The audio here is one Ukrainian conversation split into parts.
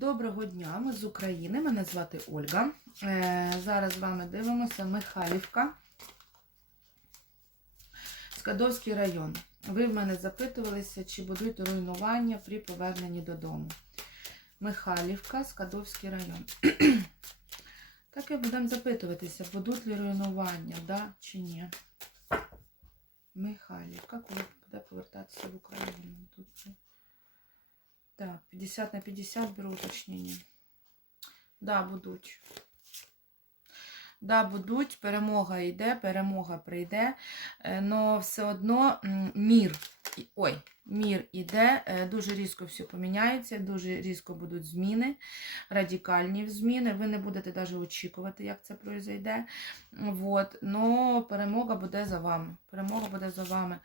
Доброго дня, ми з України. Мене звати Ольга. Е, зараз з вами дивимося Михайлівка, Скадовський район. Ви в мене запитувалися, чи будуть руйнування при поверненні додому. Михайлівка, Скадовський район. Так і будемо запитуватися, будуть ли руйнування, да чи ні. Михайлівка, коли буде повертатися в Україну. Тут же. Так, 50 на 50 беру уточнення. Да, будуть. Да, будуть. Перемога йде, перемога прийде. Но все одно мір. Ой, мір іде, е, дуже різко все поміняється, дуже різко будуть зміни, радикальні зміни. Ви не будете навіть очікувати, як це пройде. Вот. Но перемога буде за вами. Перемога буде за вами.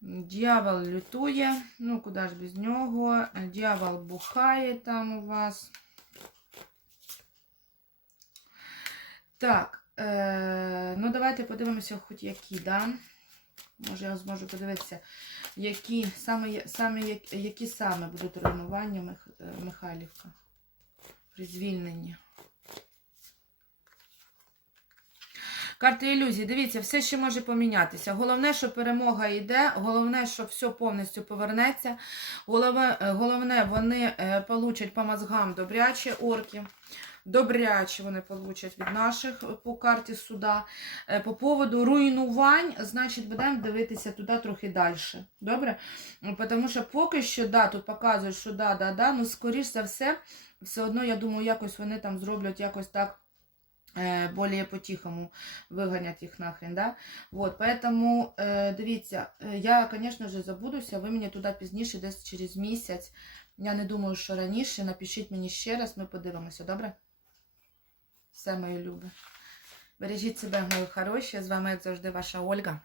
Дьявол лютує, ну куди ж без нього. Дьявол бухає там у вас. Так, е, ну давайте подивимося, хоч які, да? Може, я зможу подивитися, які саме, саме, як- які саме будуть руйнування Мих, Михайлівка при звільненні. Карти ілюзій, дивіться, все ще може помінятися. Головне, що перемога йде, головне, що все повністю повернеться. Е, головне вони е, получать по мозгам добряче орки. Добряче вони получать від наших е, по карті суда. По поводу руйнувань, значить, будемо дивитися туди трохи далі. Добре? Тому що поки що, да, тут показують, що да, да, да, ну, скоріш за все, все одно, я думаю, якось вони там зроблять якось так более по-тихому выгонять их нахрен, да? Вот, поэтому, е, дивіться, е, я, звісно ж, забудуся, ви мені туди пізніше, десь через місяць, я не думаю, що раніше, напишіть мені ще раз, ми подивимося, добре? Все, мої любі. Бережіть себе, мої хороші, з вами, як завжди, ваша Ольга.